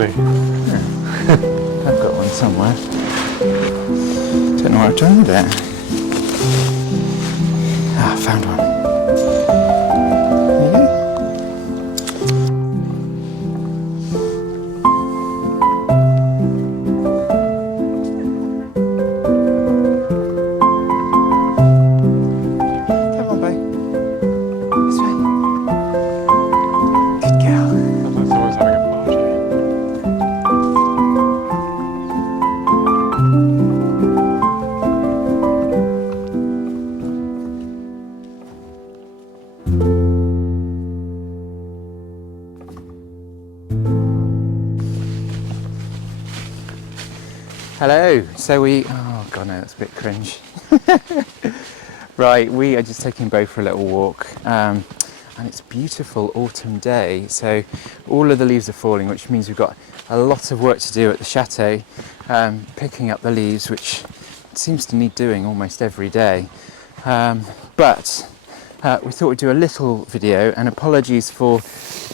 hasn't he? Yeah. I've got one somewhere. Don't know what I've done with it. Ah, found one. There you go. Come on, babe. This way. Good girl. Sounds like someone's having a party. Hello. So oh god no, that's a bit cringe. Right, we are just taking Beau for a little walk, and it's a beautiful autumn day. So all of the leaves are falling, which means we've got a lot of work to do at the chateau, picking up the leaves, which seems to need doing almost every day. But we thought we'd do a little video, and apologies for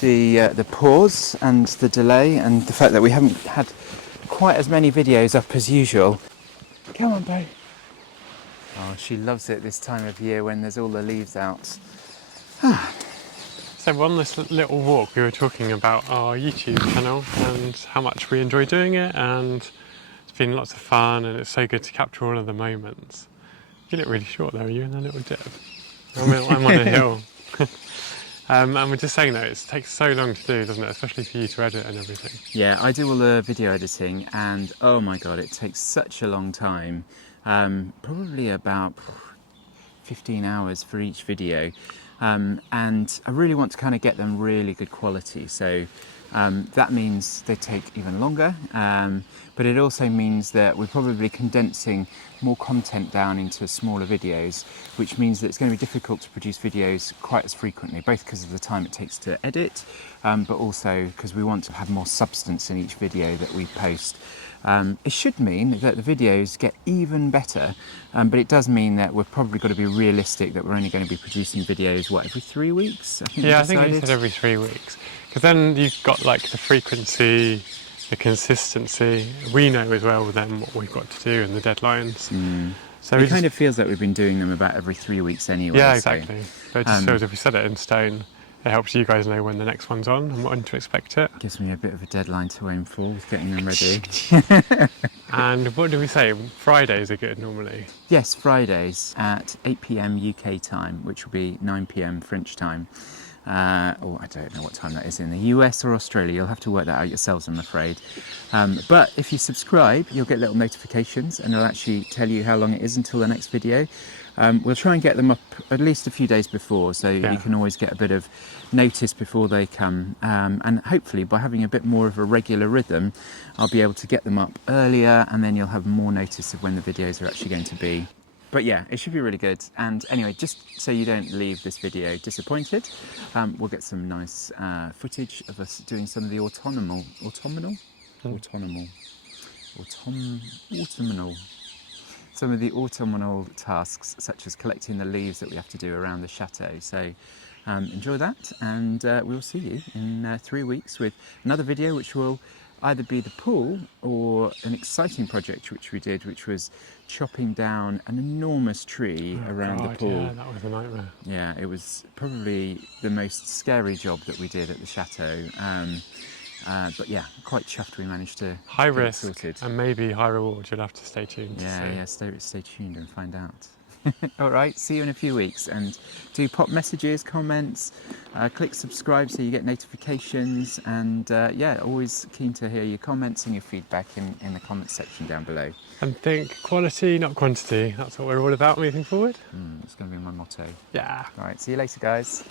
the pause and the delay and the fact that we haven't had quite as many videos up as usual. Come on, Beau. Oh, she loves it this time of year when there's all the leaves out. So on this little walk we were talking about our YouTube channel and how much we enjoy doing it, and it's been lots of fun and it's so good to capture all of the moments. You look really short there, are you in a little dip? I'm on a hill. And we're just saying that it takes so long to do, doesn't it? Especially for you to edit and everything. Yeah, I do all the video editing and oh my god, it takes such a long time. Probably about 15 hours for each video. And I really want to kind of get them really good quality. So that means they take even longer. But it also means that we're probably condensing more content down into smaller videos, which means that it's going to be difficult to produce videos quite as frequently, both because of the time it takes to edit, but also because we want to have more substance in each video that we post. It should mean that the videos get even better, but it does mean that we're probably got to be realistic that we're only going to be producing videos, what, every 3 weeks? I think I think you said every 3 weeks. Because then you've got like the frequency, the consistency. We know as well then what we've got to do and the deadlines. So it kind of feels like we've been doing them about every 3 weeks anyway. Yeah, exactly. So it just feels if we set it in stone, it helps you guys know when the next one's on and when to expect it. Gives me a bit of a deadline to aim for with getting them ready. And what do we say? Fridays are good normally? Yes, Fridays at 8 PM UK time, which will be 9 PM French time. Or I don't know what time that is in the US or Australia. You'll have to work that out yourselves, I'm afraid. But if you subscribe, you'll get little notifications and it'll actually tell you how long it is until the next video. We'll try and get them up at least a few days before, so you can always get a bit of notice before they come. And hopefully by having a bit more of a regular rhythm, I'll be able to get them up earlier, and then you'll have more notice of when the videos are actually going to be. But yeah, it should be really good. And anyway, just so you don't leave this video disappointed, we'll get some nice footage of us doing some of the autumnal tasks, such as collecting the leaves that we have to do around the chateau. So enjoy that, and we'll see you in 3 weeks with another video, which will either be the pool or an exciting project which we did, which was chopping down an enormous tree around the pool. Yeah, that was a nightmare. Yeah, it was probably the most scary job that we did at the chateau. But yeah, quite chuffed we managed to high get risk it sorted. And maybe high reward. You'll have to stay tuned. Yeah, stay tuned and find out. All right, see you in a few weeks, and do pop messages, comments, click subscribe so you get notifications, and yeah, always keen to hear your comments and your feedback in the comments section down below. And think quality, not quantity. That's what we're all about moving forward. It's going to be my motto. Yeah. All right, see you later, guys.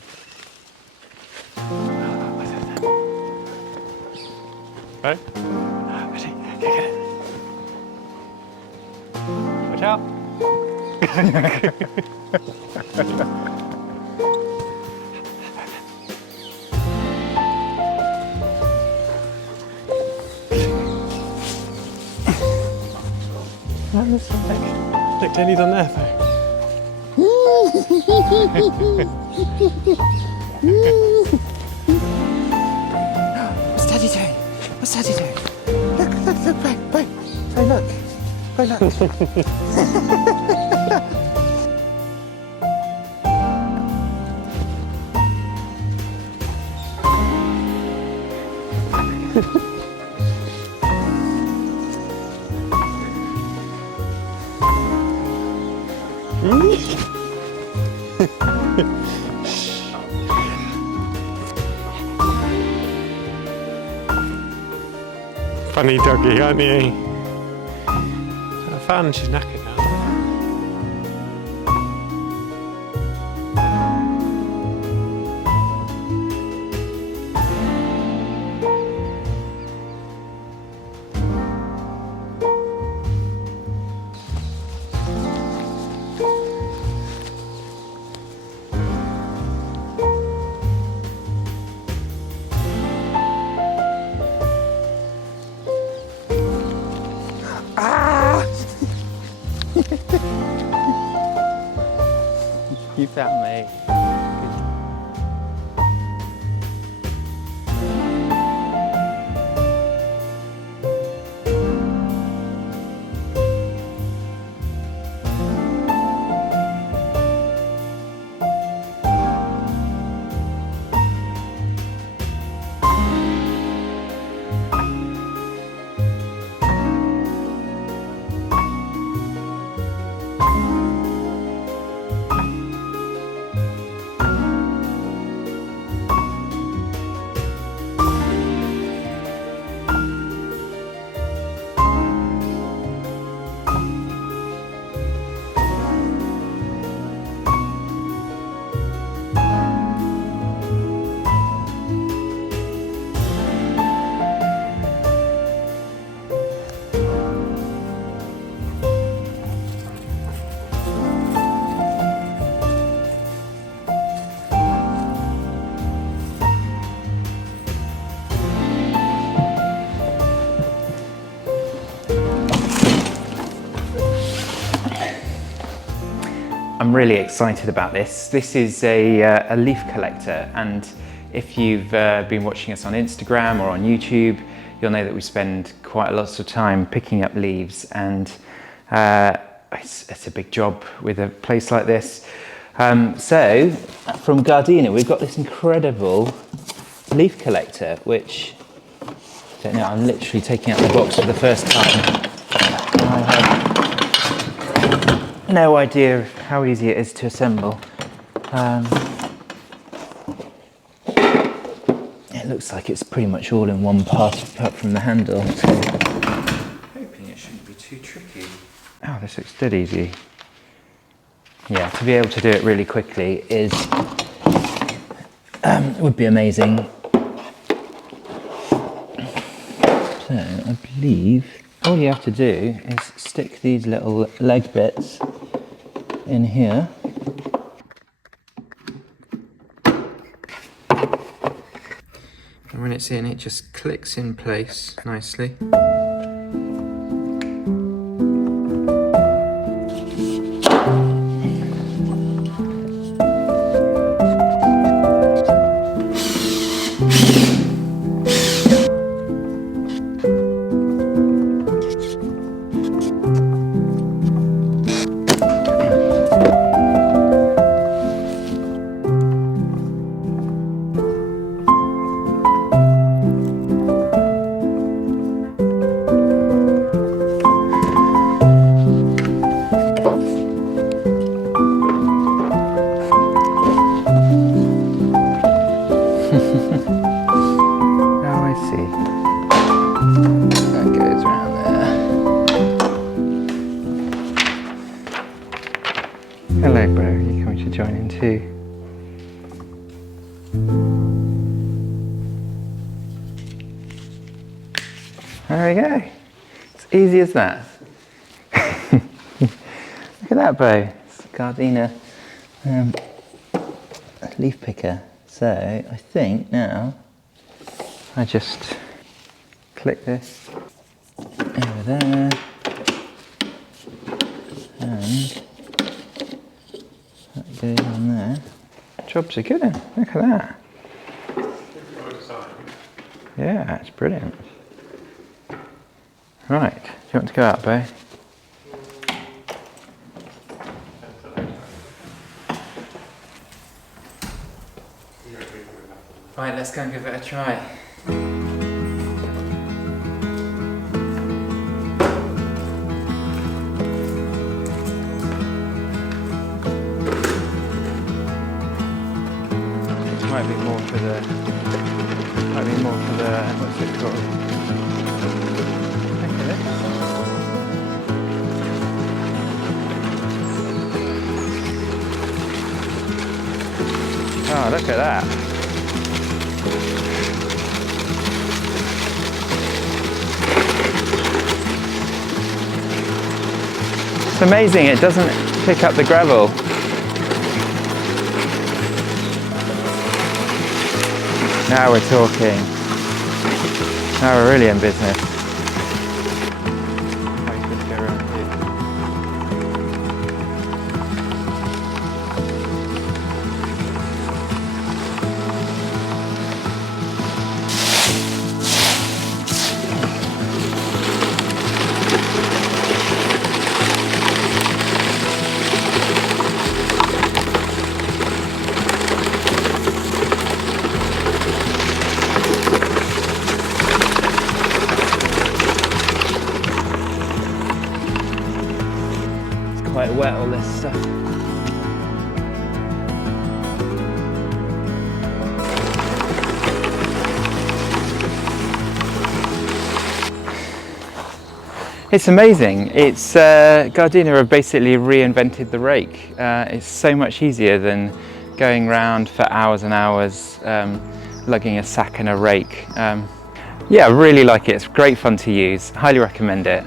Right? Ready? Get it. Watch out. Look, Jenny's on there though. Steady, Jane. What's Daddy doing? Look, Belle. Hey, look. Belle, look. Funny doggy, aren't you? Have fun, she's knackered now. You found me. I'm really excited about this. This is a leaf collector, and if you've been watching us on Instagram or on YouTube, you'll know that we spend quite a lot of time picking up leaves, and it's a big job with a place like this. So from Gardena, we've got this incredible leaf collector, which, I don't know, I'm literally taking out the box for the first time. I have no idea how easy it is to assemble. It looks like it's pretty much all in one part apart from the handle. So hoping it shouldn't be too tricky. Oh, this looks dead easy. Yeah, to be able to do it really quickly is would be amazing. So I believe all you have to do is stick these little leg bits in here. And when it's in, it just clicks in place nicely. Hello, bro. You coming to join in too? There we go. It's easy as that. Look at that, bro. It's a Gardena leaf picker. So I think now I just click this over there and that goes on there. Jobs are good then. Look at that. Yeah, it's brilliant. you want to go out, Belle? Right, let's go and give it a try. Might be more for the, what's it called? Look at this. Oh, look at that. It's amazing, it doesn't pick up the gravel. Now we're talking. Now we're really in business. Quite wet, all this stuff. It's amazing. It's Gardena have basically reinvented the rake. It's so much easier than going around for hours and hours lugging a sack and a rake. Yeah, I really like it. It's great fun to use. Highly recommend it.